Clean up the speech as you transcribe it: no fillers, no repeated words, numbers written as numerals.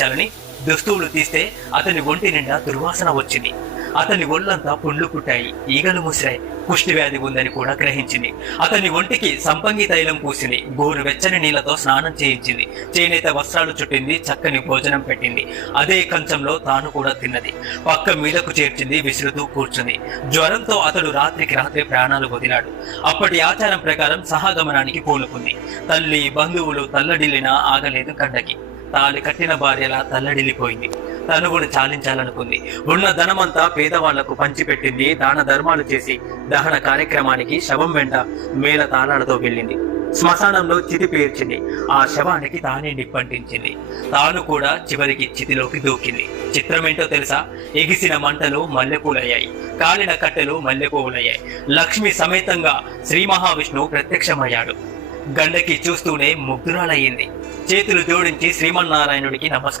చాలని దుస్తువులు తీస్తే అతని ఒంటి నిండా దుర్వాసన వచ్చింది. అతని ఒళ్ళంతా పుండ్లు పుట్టాయి, ఈగలు ముసిరాయి, కుష్టి వ్యాధి ఉందని కూడా గ్రహించింది. అతని ఒంటికి సంపంగి తైలం పూసింది, గోరు వెచ్చని నీళ్లతో స్నానం చేయించింది, చేనేత వస్త్రాలు చుట్టింది, చక్కని భోజనం పెట్టింది. అదే కంచంలో తాను కూడా తిన్నది. పక్క మీదకు చేర్చింది, విసురుతూ కూర్చుంది. జ్వరంతో అతడు రాత్రికి రాత్రి ప్రాణాలు వదిలాడు. అప్పటి ఆచారం ప్రకారం సహగమనానికి పూనుకుంది. తల్లి బంధువులు తల్లడిల్లినా ఆగలేదు గండకి. తాళి కట్టిన భార్యలా తల్లడిల్లిపోయింది. తను కూడా చాలించాలనుకుంది. ఉన్న ధనమంతా పేదవాళ్లకు పంచిపెట్టింది. దాన ధర్మాలు చేసి దహన కార్యక్రమానికి శవం వెంట మేళ తాళాలతో వెళ్ళింది. శ్మశానంలో చితి పేర్చింది. ఆ శవానికి తానే నిప్పంటించింది. తాను కూడా చివరికి చితిలోకి దూకింది. చిత్రమేంటో తెలుసా? ఎగిసిన మంటలు మల్లెపూలయ్యాయి, కాలిన కట్టెలు మల్లెపూలయ్యాయి. లక్ష్మి సమేతంగా శ్రీ మహావిష్ణువు ప్రత్యక్షమయ్యాడు. గండకి చూస్తూనే ముగ్ధురాలయ్యింది. చేతులు జోడించి శ్రీమన్నారాయణుడికి నమస్కారం